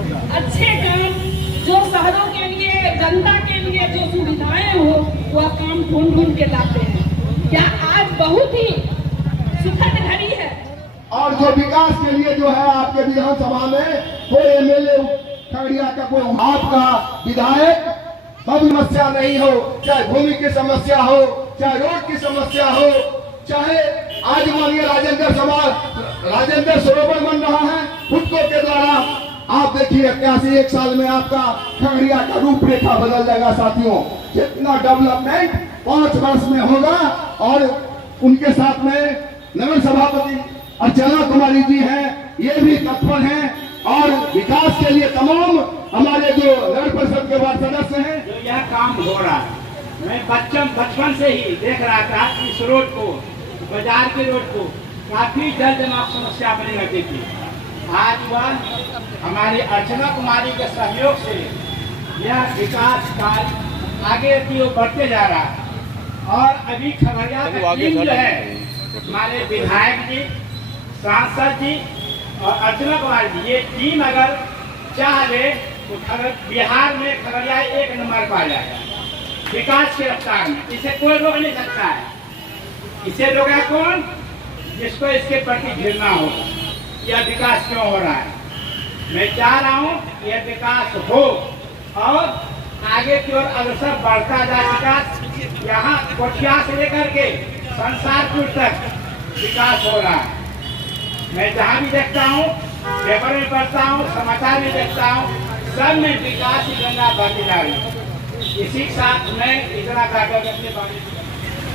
अच्छे काम जो शहरों के लिए, जनता के लिए जो सुविधाएं हो, वह काम ढूंढ के लाते हैं। क्या आज बहुत ही सुखद घड़ी है। और जो विकास के लिए जो है आपके विधानसभा में कोई एमएलए खगड़िया का, कोई आपका विधायक समस्या नहीं हो, चाहे भूमि की समस्या हो, चाहे रोड की समस्या हो, चाहे आज मानिए राजेंद्र सरोवर बन रहा है हुडको के द्वारा। आप देखिए 81 साल में आपका खगड़िया का रूपरेखा बदल जाएगा साथियों। जितना डेवलपमेंट 5 वर्ष में होगा। और उनके साथ में नगर सभापति अर्चना कुमारी जी हैं, ये भी तत्पर हैं और विकास के लिए तमाम हमारे जो नगर परिषद के वार्ड सदस्य हैं। जो यह काम हो रहा है, मैं बचपन से ही देख रहा था कि इस रोड को, बाजार के रोड को काफी जल जमाव समस्या बनी रहती थी। आज वह हमारी अर्चना कुमारी के सहयोग से यह विकास कार्य आगे की ओर बढ़ते जा रहा है। और अभी खगड़िया का टीम जो है, हमारे विधायक जी, सांसद जी और अर्चना कुमारी जी, ये टीम अगर चाह ले तो बिहार में खगड़िया 1 नंबर पा जाएगा विकास की रफ्तार में। इसे कोई रोक नहीं सकता है। इसे रोका कौन? जिसको इसके प्रति घृणा हो, यह विकास क्यों हो रहा है। मैं चाह रहा हूँ यह विकास हो और आगे की ओर अग्रसर बढ़ता जाए विकास। यहाँ कोठिया से लेकर के संसारपुर तक विकास हो रहा है। मैं जहाँ भी देखता हूँ, पेपर में पढ़ता हूँ, समाचार में देखता हूँ, सब में विकास की गंगा बहती जा रही है। इसी के साथ मैं इतना कहकर अपने बारे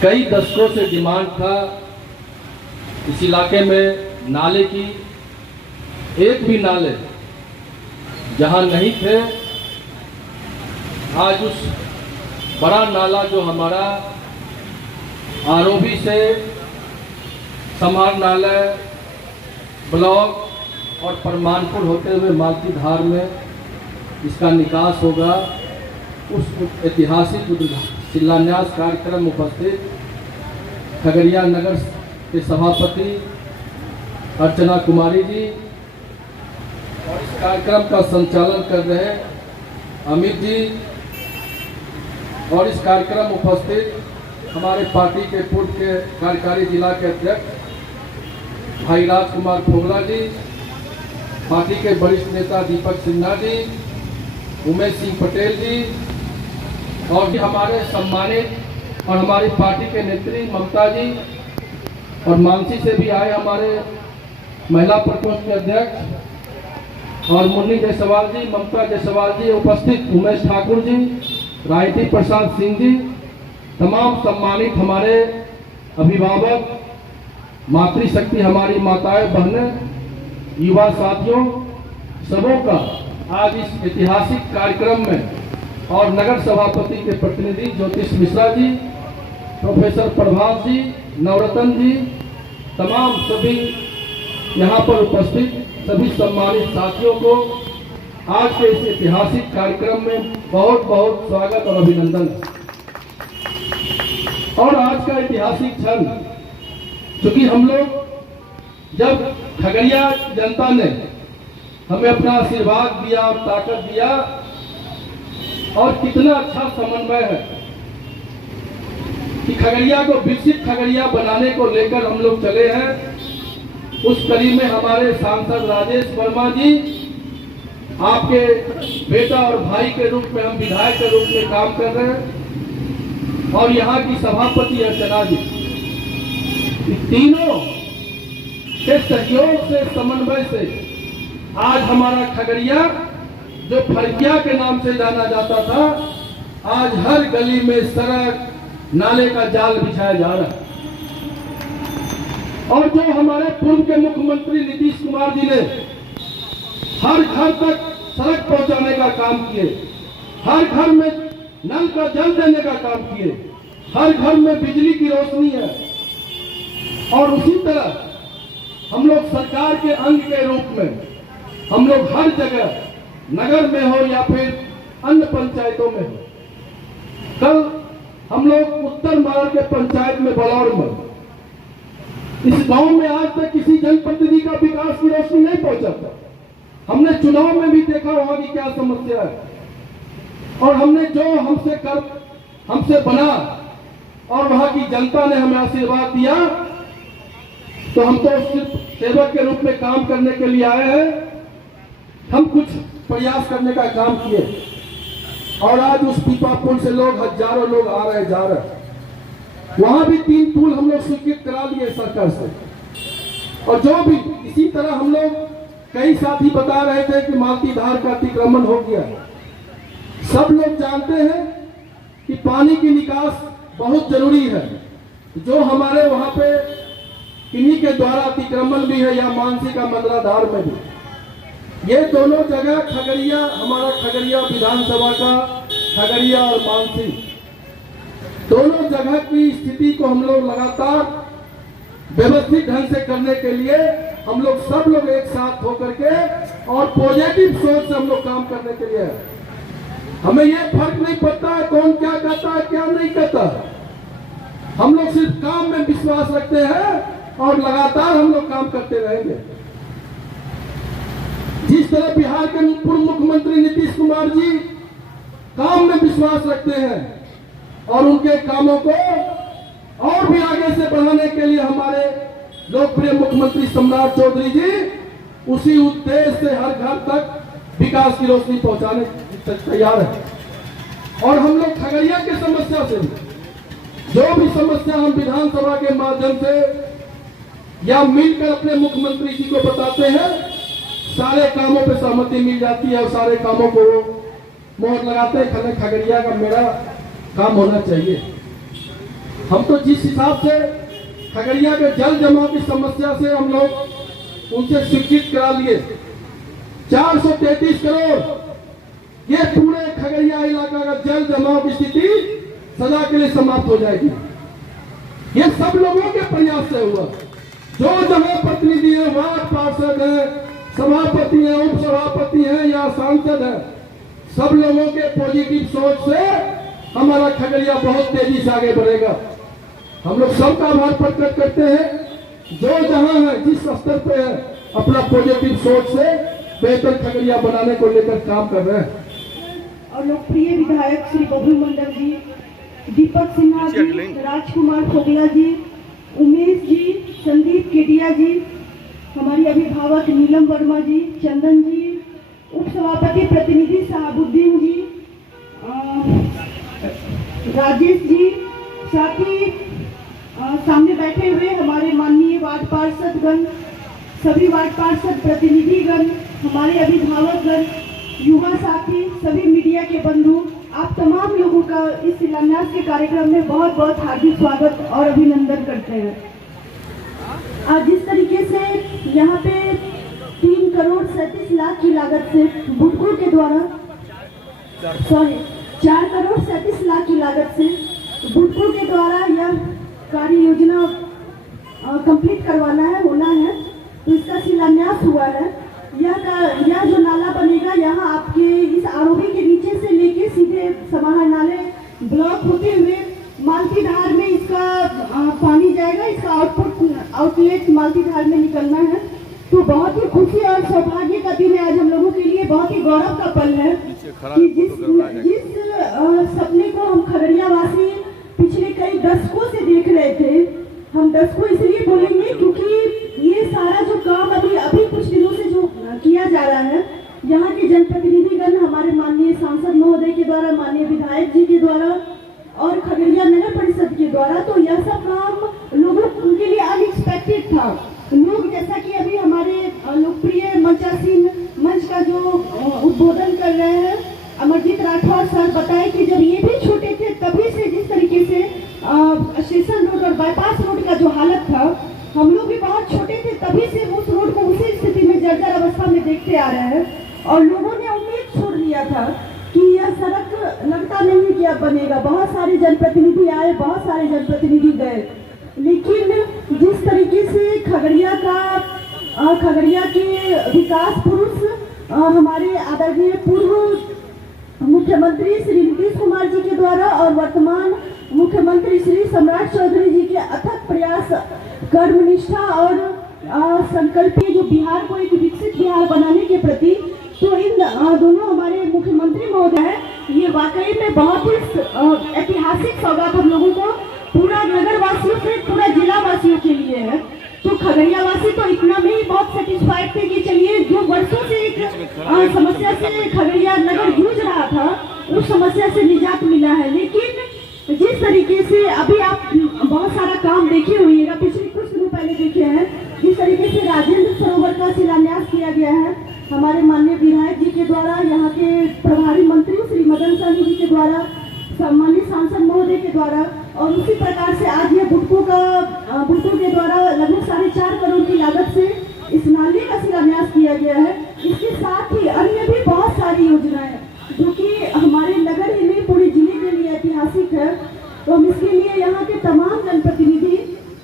कई दशकों से डिमांड था इस इलाके में नाले की। एक भी नाले जहां नहीं थे, आज उस बड़ा नाला जो हमारा आरओबी से समाहरणालय ब्लॉक और परमानपुर होते हुए मालती धार में इसका निकास होगा, उस ऐतिहासिक शिलान्यास कार्यक्रम उपस्थित खगड़िया नगर के सभापति अर्चना कुमारी जी और इस कार्यक्रम का संचालन कर रहे अमित जी और इस कार्यक्रम उपस्थित हमारे पार्टी के पूर्व के कार्यकारी जिला के अध्यक्ष भाई राजकुमार फोगला जी, पार्टी के वरिष्ठ नेता दीपक सिन्हा जी, उमेश सिंह पटेल जी और भी हमारे सम्मानित और हमारी पार्टी के नेत्री ममता जी और मानसी से भी आए हमारे महिला प्रकोष्ठ के अध्यक्ष और मुन्नी जायसवाल जी, ममता जायसवाल जी, उपस्थित उमेश ठाकुर जी, रायती प्रशांत सिंह जी, तमाम सम्मानित हमारे अभिभावक, मातृशक्ति हमारी माताएं बहनें, युवा साथियों, सबों का आज इस ऐतिहासिक कार्यक्रम में और नगर सभापति के प्रतिनिधि ज्योतिष मिश्रा जी, प्रोफेसर प्रभास जी, नवरत्न जी, तमाम सभी यहाँ पर उपस्थित सभी सम्मानित साथियों को आज के इस ऐतिहासिक कार्यक्रम में बहुत बहुत स्वागत और अभिनंदन। और आज का ऐतिहासिक क्षण, क्योंकि हम लोग जब खगड़िया जनता ने हमें अपना आशीर्वाद दिया और ताकत दिया और कितना अच्छा समन्वय है कि खगड़िया को विकसित खगड़िया बनाने को लेकर हम लोग चले हैं। उस कड़ी में हमारे सांसद राजेश वर्मा जी, आपके बेटा और भाई के रूप में हम विधायक के रूप में काम कर रहे हैं और यहाँ की सभापति अर्चना जी, तीनों के सहयोग से, समन्वय से आज हमारा खगड़िया जो फरकिया के नाम से जाना जाता था, आज हर गली में सड़क नाले का जाल बिछाया जा रहा है। और जो हमारे पूर्व के मुख्यमंत्री नीतीश कुमार जी ने हर घर तक सड़क पहुंचाने का काम किए, हर घर में नल का जल देने का काम किए, हर घर में बिजली की रोशनी है। और उसी तरह हम लोग सरकार के अंग के रूप में हम लोग हर जगह, नगर में हो या फिर अन्य पंचायतों में हो। कल हम लोग उत्तर मार के पंचायत में बलौर में, इस गांव में आज तक किसी जनप्रतिनिधि का विकास की रोशनी नहीं पहुंचा था। हमने चुनाव में भी देखा वहां की क्या समस्या है और हमने जो हमसे बना और वहां की जनता ने हमें आशीर्वाद दिया, तो हम तो सिर्फ सेवक के रूप में काम करने के लिए आए हैं। हम कुछ प्रयास करने का काम किए और आज उस पीपा पुल से हजारों लोग आ रहे जा रहे। वहां भी 3 पुल हम लोग स्वीकृत करा लिए सरकार से। और जो भी इसी तरह हम लोग, कई साथी बता रहे थे कि मालती धार का अतिक्रमण हो गया। सब लोग जानते हैं कि पानी की निकास बहुत जरूरी है। जो हमारे वहां पे किन्हीं के द्वारा अतिक्रमण भी है या मानसी का मंदराधार में भी, ये दोनों जगह खगड़िया, हमारा खगड़िया विधानसभा का खगड़िया और मानसी, दोनों जगह की स्थिति को हम लोग लगातार व्यवस्थित ढंग से करने के लिए हम लोग सब लोग एक साथ होकर के और पॉजिटिव सोच से हम लोग काम करने के लिए, हमें ये फर्क नहीं पड़ता है कौन क्या कहता है क्या नहीं कहता। हम लोग सिर्फ काम में विश्वास रखते हैं और लगातार हम लोग काम करते रहेंगे। जिस तरह बिहार के पूर्व मुख्यमंत्री नीतीश कुमार जी काम में विश्वास रखते हैं और उनके कामों को और भी आगे से बढ़ाने के लिए हमारे लोकप्रिय मुख्यमंत्री सम्राट चौधरी जी उसी उद्देश्य से हर घर तक विकास की रोशनी पहुंचाने तैयार है। और हम लोग खगड़िया की समस्या से, जो भी समस्या हम विधानसभा के माध्यम से या मिलकर अपने मुख्यमंत्री जी को बताते हैं, सारे कामों पे सहमति मिल जाती है और सारे कामों को मोहर लगाते हैं। खगड़िया का मेरा काम होना चाहिए। हम तो जिस हिसाब से खगड़िया के जल जमाव की समस्या से हम लोग उनसे स्वीकृत करा लिए 433 करोड़, ये पूरे खगड़िया इलाका का जल जमाव की स्थिति सदा के लिए समाप्त हो जाएगी। ये सब लोगों के प्रयास से हुआ। जो जहां प्रतिनिधि है, वार्ड पार्षद है, सभापति है, उप सभापति है या सांसद है, सब लोगों के पॉजिटिव सोच से हमारा खगड़िया बहुत तेजी से आगे बढ़ेगा। हम लोग सबका आभार प्रकट करते हैं जो जहां है, जिस स्तर पे है, अपना पॉजिटिव सोच से बेहतर खगड़िया बनाने को लेकर काम कर रहे हैं। और लोकप्रिय विधायक श्री बबलू मंडल जी, दीपक सिन्हा जी, राजकुमार फोगला जी, उमेश जी, संदीप केडिया जी, हमारी अभिभावक नीलम वर्मा जी, चंदन जी, उप सभापति प्रतिनिधि साहबुद्दीन जी, राजेश जी, साथ ही सामने बैठे हुए हमारे माननीय वार्ड पार्षदगण, सभी वार्ड पार्षद प्रतिनिधिगण, हमारे अभिभावकगण, युवा साथी, सभी मीडिया के बंधु, आप तमाम लोगों का इस शिलान्यास के कार्यक्रम में बहुत बहुत हार्दिक स्वागत और अभिनंदन करते हैं। आज जिस तरीके से यहाँ पे 3 करोड़ 37 लाख की लागत से बुडको के द्वारा 4 करोड़ 37 लाख की लागत से बुडको के द्वारा यह कार्य योजना कंप्लीट करवाना है, होना है, तो इसका शिलान्यास हुआ है। यह जो नाला बनेगा यहाँ आपके इस आरोही के नीचे से लेके सीधे समाहरणालय ब्लॉक होते हुए मालती धार में इसका पानी जाएगा। इसका आउटलेट मालती धार में निकलना है। तो बहुत ही खुशी और सौभाग्य का दिन है आज हम लोगों के लिए, बहुत ही गौरव का पल है कि जिस सपने को हम खगड़िया वासी पिछले कई दशकों से देख रहे थे। हम दशकों इसलिए बोलेंगे क्योंकि ये सारा जो काम अभी कुछ दिनों से जो किया जा रहा है, यहाँ के जनप्रतिनिधिगण, हमारे माननीय सांसद महोदय के द्वारा, माननीय विधायक जी के द्वारा और खगड़िया नगर परिषद के द्वारा, तो यह सब काम लोगों के लिए अनएक्सपेक्टेड था। लोग जैसा कि अभी हमारे लोकप्रिय मंचासीन मंच का जो उद्बोधन कर रहे हैं अमरजीत राठौर सर, बताए कि जब ये भी छोटे थे तभी से जिस तरीके से स्टेशन रोड और बाईपास रोड का जो हालत था, हम लोग भी बहुत छोटे थे तभी से उस रोड को उसी स्थिति में जर्जर अवस्था में देखते आ रहे हैं। और लोगों ने उम्मीद छोड़ दिया था कि यह सड़क लगता नहीं कि अब बनेगा। बहुत सारे जनप्रतिनिधि आए, बहुत सारे जनप्रतिनिधि गए, लेकिन जिस तरीके से खगड़िया के विकास पुरुष हमारे आदरणीय पूर्व मुख्यमंत्री श्री नीतीश कुमार जी के द्वारा और वर्तमान मुख्यमंत्री श्री सम्राट चौधरी जी के अथक प्रयास, कर्मनिष्ठा और संकल्प है जो बिहार को एक विकसित बिहार बनाने के प्रति, तो इन दोनों हमारे मुख्यमंत्री महोदय हैं, ये वाकई में बहुत ही ऐतिहासिक सौगात हम लोगों को पूरा नगर वासियों से पूरा जिला वासियों के लिए है। तो खगड़िया वासी तो इतना में ही बहुत सेटिस्फाइड थे कि चलिए जो वर्षों से एक समस्या से खगड़िया नगर जूझ रहा था उस समस्या से निजात मिला है। लेकिन जिस तरीके से अभी आप बहुत सारा काम देखे होइएगा, पिछले कुछ दिनों पहले देखे हैं, जिस तरीके से राजेंद्र सरोवर का शिलान्यास किया गया है हमारे माननीय विधायक जी के द्वारा, यहाँ के प्रभारी मंत्री श्री मदन सहनी जी के द्वारा, सम्मानित सांसद महोदय के द्वारा, और उसी प्रकार से आज ये बुडको के द्वारा लगभग 4.5 करोड़ की लागत से इस नाले का शिलान्यास किया गया है। इसके साथ ही अन्य भी बहुत सारी योजनाएं जो कि हमारे नगर ही नहीं पूरे जिले के लिए ऐतिहासिक है। तो हम इसके लिए यहाँ के तमाम जनप्रतिनिधि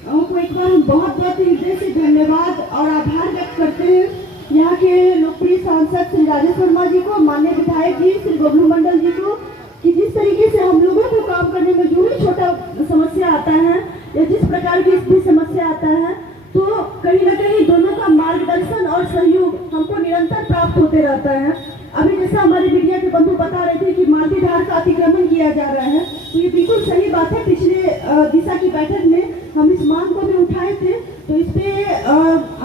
को एक बार हम बहुत बहुत हृदय से धन्यवाद और आभार व्यक्त करते हैं। यहाँ के लोकप्रिय सांसद श्री राजेश वर्मा जी को, माननीय विधायक जी श्री बबलू मंडल जी को, कि जिस तरीके से हम लोगों को काम करने में जो भी छोटा समस्या आता है या जिस प्रकार की भी समस्या आता है, तो कहीं ना कहीं दोनों का मार्गदर्शन और सहयोग हमको निरंतर प्राप्त होते रहता है। अभी जैसा हमारे मीडिया के बंधु बता रहे थे कि मालती धार का अतिक्रमण किया जा रहा है, तो ये बिल्कुल सही बात है। पिछले दिशा की बैठक में हम इस मांग को भी उठाए थे, तो इस पे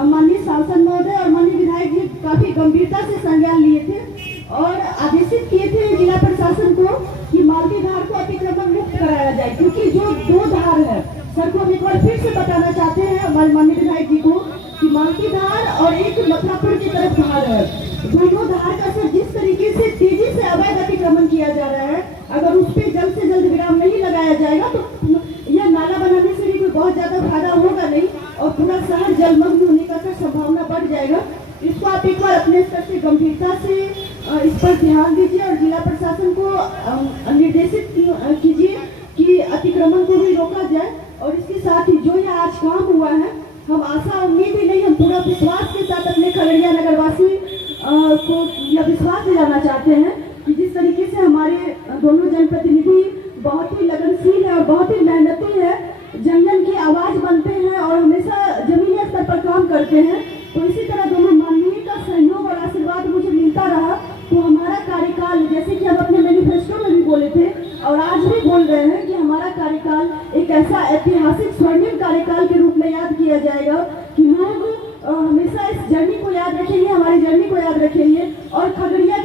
माननीय सांसद महोदय और माननीय विधायक जी काफी गंभीरता से संज्ञान लिए थे और आदेशित किए थे जिला प्रशासन को कि मालती धार को अतिक्रमण मुक्त कराया जाए, क्योंकि जो 2 धार है, सर को हम एक बार फिर से बताना चाहते हैं हमारे माननीय विधायक जी को कि मालती धार और एक मथुरापुर की तरफ धार है, दोनों धार का सर जिस तरीके से तेजी से अवैध अतिक्रमण किया जा रहा है, अगर उस पर जल्द से जल्द विराम नहीं लगाया जाएगा तो यह नाला बनाने से भी कोई बहुत ज्यादा फायदा होगा नहीं और पूरा शहर जलमग्न होने का संभावना बढ़ जाएगा। इसको आप एक बार अपने स्तर से गंभीरता से इस पर ध्यान दीजिए और जिला प्रशासन को निर्देशित कीजिए कि अतिक्रमण को भी रोका जाए। और इसके साथ ही जो यह आज काम हुआ है, हम आशा उम्मीद ही नहीं, हम पूरा विश्वास के साथ अपने खगड़िया नगरवासी को यह विश्वास दिलाना चाहते हैं कि जिस तरीके से हमारे दोनों जनप्रतिनिधि बहुत ही लगनशील है और बहुत ही मेहनती है, जन जन की आवाज बनते हैं और हमेशा जमीनी स्तर पर काम करते हैं, तो इसी तरह दोनों माननीय का सहयोग और आशीर्वाद मुझे मिलता रहा तो हमारा कार्यकाल, जैसे कि हम अपने मैनिफेस्टो में भी बोले थे और आज भी बोल रहे हैं कि हमारा कार्यकाल एक ऐसा ऐतिहासिक स्वर्णिम कार्यकाल के रूप में याद किया जाएगा कि लोग हमेशा इस जर्नी को याद रखेंगे, हमारी जर्नी को याद रखेंगे और खगड़िया